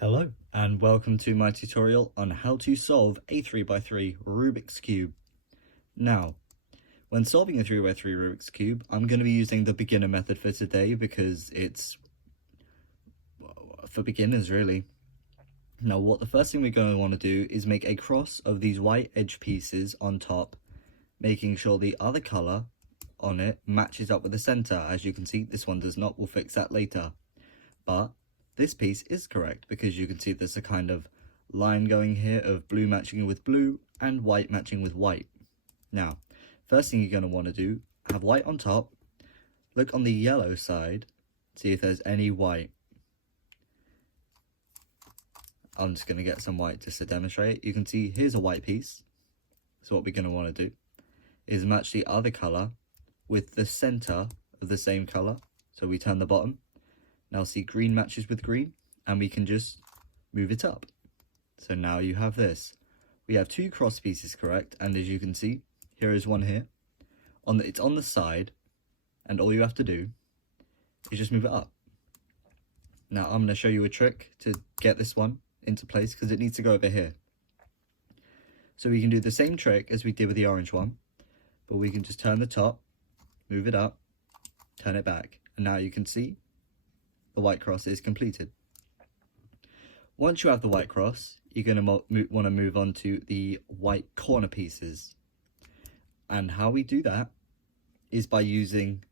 Hello and welcome to my tutorial on how to solve a 3x3 Rubik's Cube. Now, when solving a 3x3 Rubik's Cube, I'm going to be using the beginner method for today because it's for beginners really. Now what the first thing we're going to want to do is make a cross of these white edge pieces on top, making sure the other colour on it matches up with the centre. As you can see, this one does not, we'll fix that later. But this piece is correct because you can see there's a kind of line going here of blue matching with blue and white matching with white. Now, first thing you're going to want to do, have white on top, look on the yellow side, see if there's any white. I'm just going to get some white just to demonstrate. You can see here's a white piece. So what we're going to want to do is match the other colour with the centre of the same colour. So we turn the bottom. Now see green matches with green and we can just move it up. So now you have this. We have two cross pieces correct, and as you can see, here is one here. It's on the side, and all you have to do is just move it up. Now I'm going to show you a trick to get this one into place because it needs to go over here. So we can do the same trick as we did with the orange one, but we can just turn the top, move it up, turn it back, and now you can see the white cross is completed. Once you have the white cross, you're going to want to move on to the white corner pieces. And how we do that is by utilizing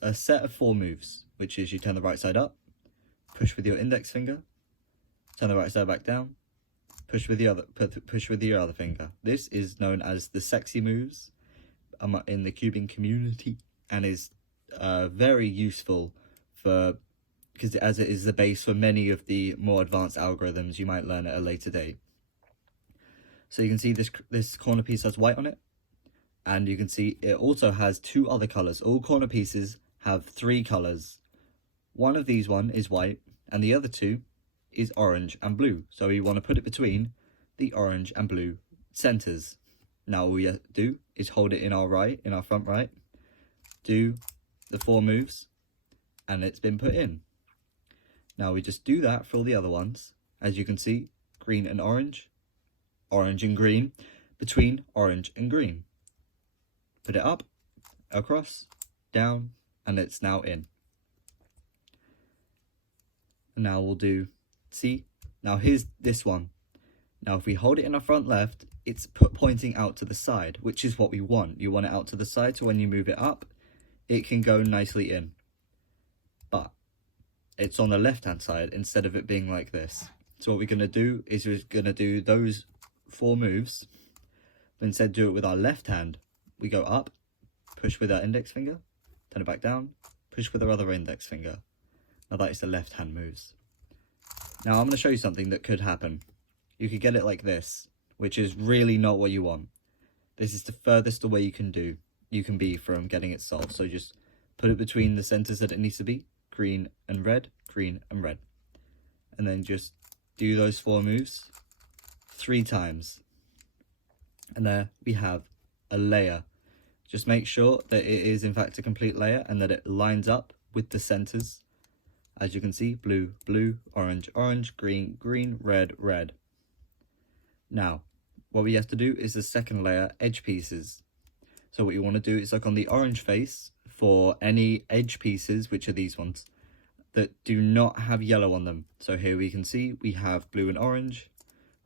a set of 4 moves, which is you turn the right side up, push with your index finger, turn the right side back down, push with your other finger. This is known as the sexy moves in the cubing community, and is very useful because it is the base for many of the more advanced algorithms you might learn at a later date. So you can see this corner piece has white on it, and you can see it also has 2 other colors. All corner pieces have 3 colors. One of these is white, and the other 2 is orange and blue. So we want to put it between the orange and blue centers. Now all we have to do is hold it in our front right, do the 4 moves, and it's been put in. Now we just do that for all the other ones. As you can see, green and orange, orange and green, between orange and green. Put it up, across, down, and it's now in. And now we'll do, see, now here's this one. Now if we hold it in our front left, it's pointing out to the side, which is what we want. You want it out to the side, so when you move it up, it can go nicely in. But it's on the left hand side instead of it being like this. So what we're going to do is we're going to do those 4 moves, but instead do it with our left hand. We go up, push with our index finger, turn it back down, push with our other index finger. Now that is the left hand moves. Now I'm going to show you something that could happen. You could get it like this, which is really not what you want. This is the furthest away you can be from getting it solved. So just put it between the centers that it needs to be, green and red, and then just do those 4 moves 3 times, and there we have a layer. Just make sure that it is in fact a complete layer and that it lines up with the centers. As you can see, blue, blue, orange, orange, green, green, red, red. Now what we have to do is the second layer, edge pieces. So what you want to do is look on the orange face for any edge pieces, which are these ones, that do not have yellow on them. So here we can see we have blue and orange.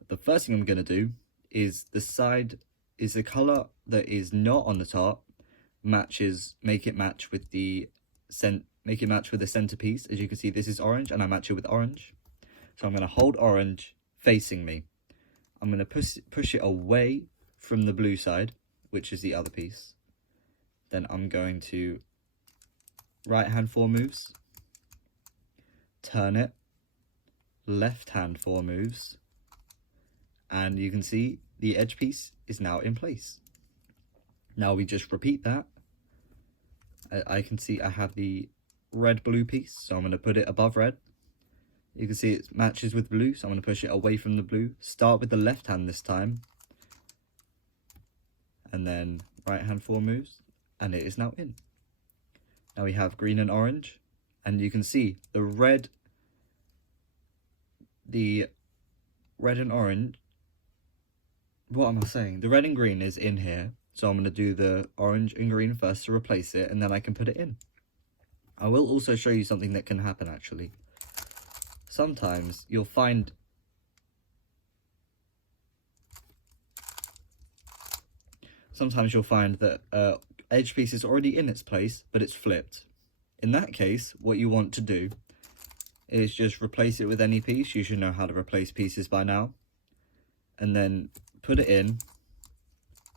The first thing I'm going to do is the color that is not on the top make it match with the centerpiece. As you can see, this is orange and I match it with orange. So I'm going to hold orange facing me. I'm going to push it away from the blue side, which is the other piece. Then I'm going to right hand 4 moves, turn it, left hand 4 moves, and you can see the edge piece is now in place. Now we just repeat that. I can see I have the red blue piece, so I'm going to put it above red. You can see it matches with blue, so I'm going to push it away from the blue. Start with the left hand this time, and then right hand 4 moves, and it is now in. Now we have green and orange, and you can see the red the red and orange, what am I saying? The red and green is in here, so I'm going to do the orange and green first to replace it, and then I can put it in. I will also show you something that can happen, actually. Sometimes you'll find that edge piece is already in its place, but it's flipped. In that case, what you want to do is just replace it with any piece. You should know how to replace pieces by now. And then put it in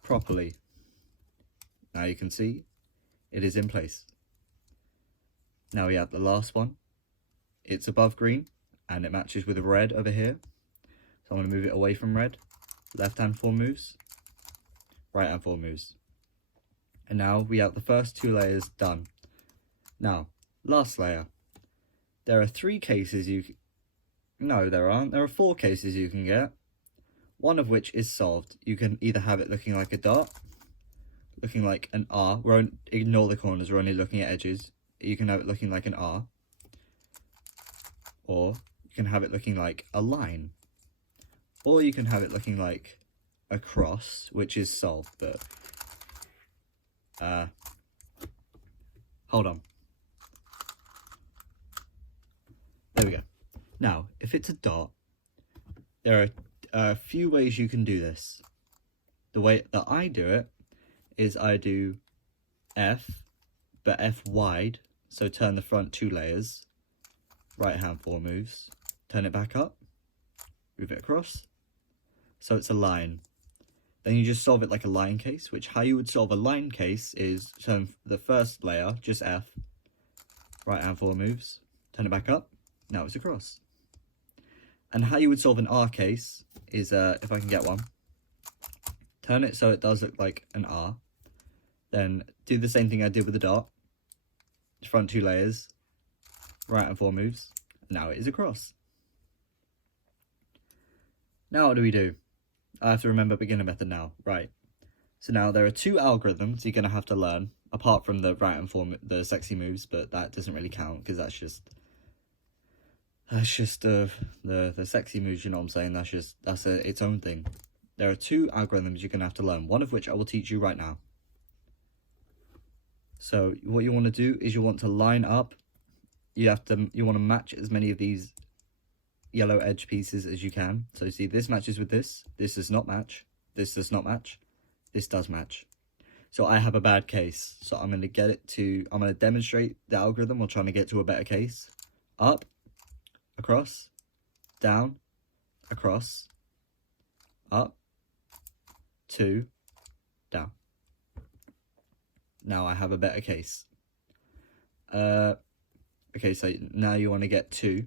properly. Now you can see it is in place. Now we have the last one. It's above green and it matches with the red over here. So I'm going to move it away from red. Left hand 4 moves. Right hand 4 moves. And now we have the first 2 layers done. Now, last layer. There are 3 cases no, there aren't. There are 4 cases you can get. One of which is solved. You can either have it looking like a dot, looking like an R. Ignore the corners, we're only looking at edges. You can have it looking like an R. Or you can have it looking like a line. Or you can have it looking like a cross, which is solved, but hold on. There we go. Now, if it's a dot, there are a few ways you can do this. The way that I do it is I do F, but F wide, so turn the front 2 layers, right hand 4 moves, turn it back up, move it across, so it's a line. Then you just solve it like a line case, which how you would solve a line case is turn the first layer, just F, right hand 4 moves, turn it back up, now it's across. And how you would solve an R case is, if I can get one, turn it so it does look like an R, then do the same thing I did with the dot, front 2 layers, right hand 4 moves, now it is across. Now what do we do? I have to remember beginner method now, right. So now there are 2 algorithms you're going to have to learn, apart from the right hand 4, the sexy moves, but that doesn't really count because that's just the sexy moves, you know what I'm saying? That's its own thing. There are 2 algorithms you're going to have to learn, one of which I will teach you right now. So what you want to do is you want to line up, you want to match as many of these yellow edge pieces as you can. So see, this matches with this does not match, this does not match, this does match. So I have a bad case, so I'm going to demonstrate the algorithm while trying to get to a better case. Up, across, down, across, up, 2, down. Now I have a better case. Okay, so now you want to get 2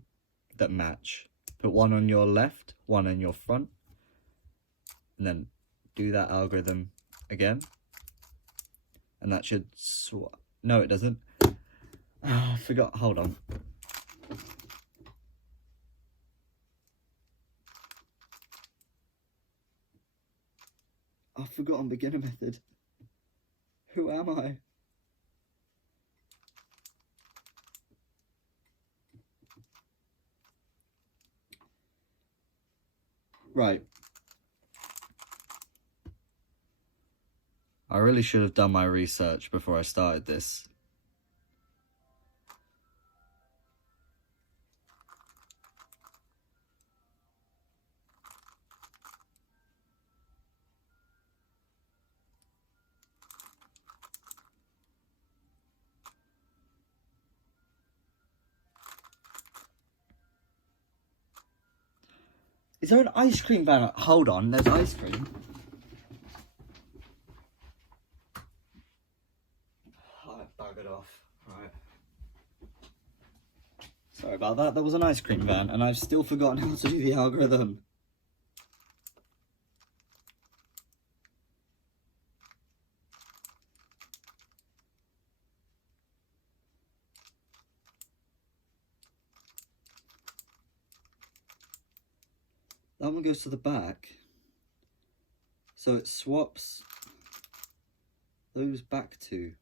that match. Put 1 on your left, 1 on your front, and then do that algorithm again. And that should no, it doesn't. Oh, I forgot. Hold on. I've forgotten beginner method. Who am I? Right. I really should have done my research before I started this. Is there an ice cream van? Hold on, there's ice cream. I buggered off. Right. Sorry about that. There was an ice cream van, and I've still forgotten how to do the algorithm. That one goes to the back, so it swaps those back 2.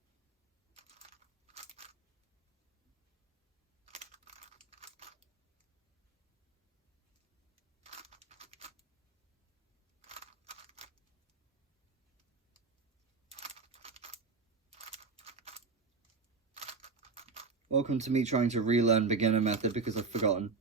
Welcome to me trying to relearn beginner method because I've forgotten.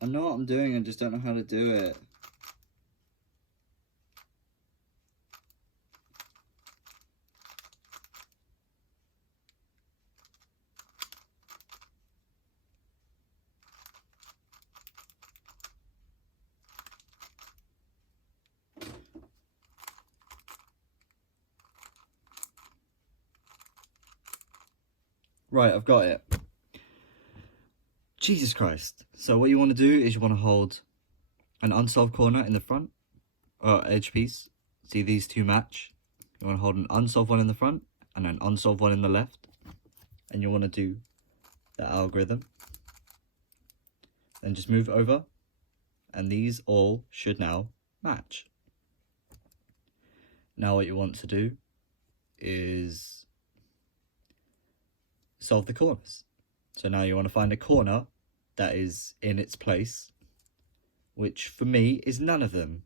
I know what I'm doing, I just don't know how to do it. Right, I've got it. Jesus Christ. So what you want to do is you want to hold an unsolved corner in the front, or edge piece. See, these two match. You want to hold an unsolved one in the front and an unsolved one in the left. And you want to do the algorithm. Then just move over. And these all should now match. Now what you want to do is solve the corners. So now you want to find a corner that is in its place, which for me is none of them.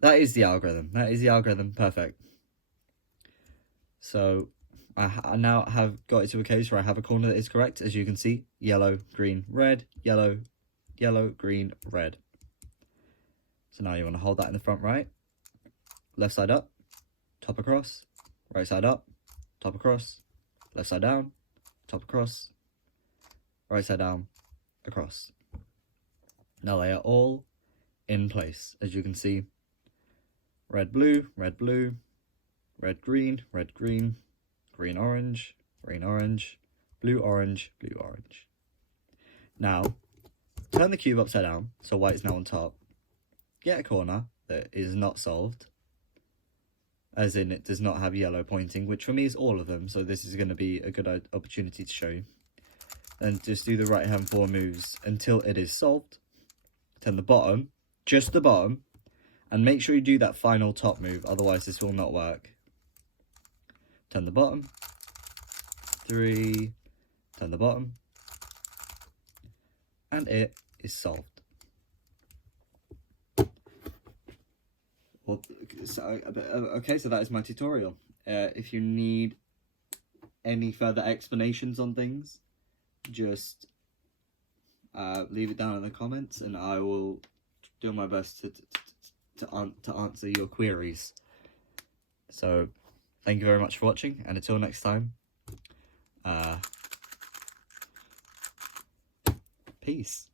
That is the algorithm. That is the algorithm. Perfect. So I now have got it to a case where I have a corner that is correct. As you can see, yellow, green, red, yellow, yellow, green, red. So now you want to hold that in the front right. Left side up, top across, right side up, top across, left side down, top across, right side down, across. Now they are all in place, as you can see. Red, blue, red, blue, red, green, green, orange, blue, orange, blue, orange. Now, turn the cube upside down, so white is now on top. Get a corner that is not solved, as in it does not have yellow pointing, which for me is all of them, so this is going to be a good opportunity to show you. And just do the right hand 4 moves until it is solved. Turn the bottom, just the bottom, and make sure you do that final top move, otherwise this will not work. Turn the bottom, 3, turn the bottom, and it is solved. Well, okay, so that is my tutorial. If you need any further explanations on things, just leave it down in the comments, and I will do my best to answer your queries. So, thank you very much for watching, and until next time, peace.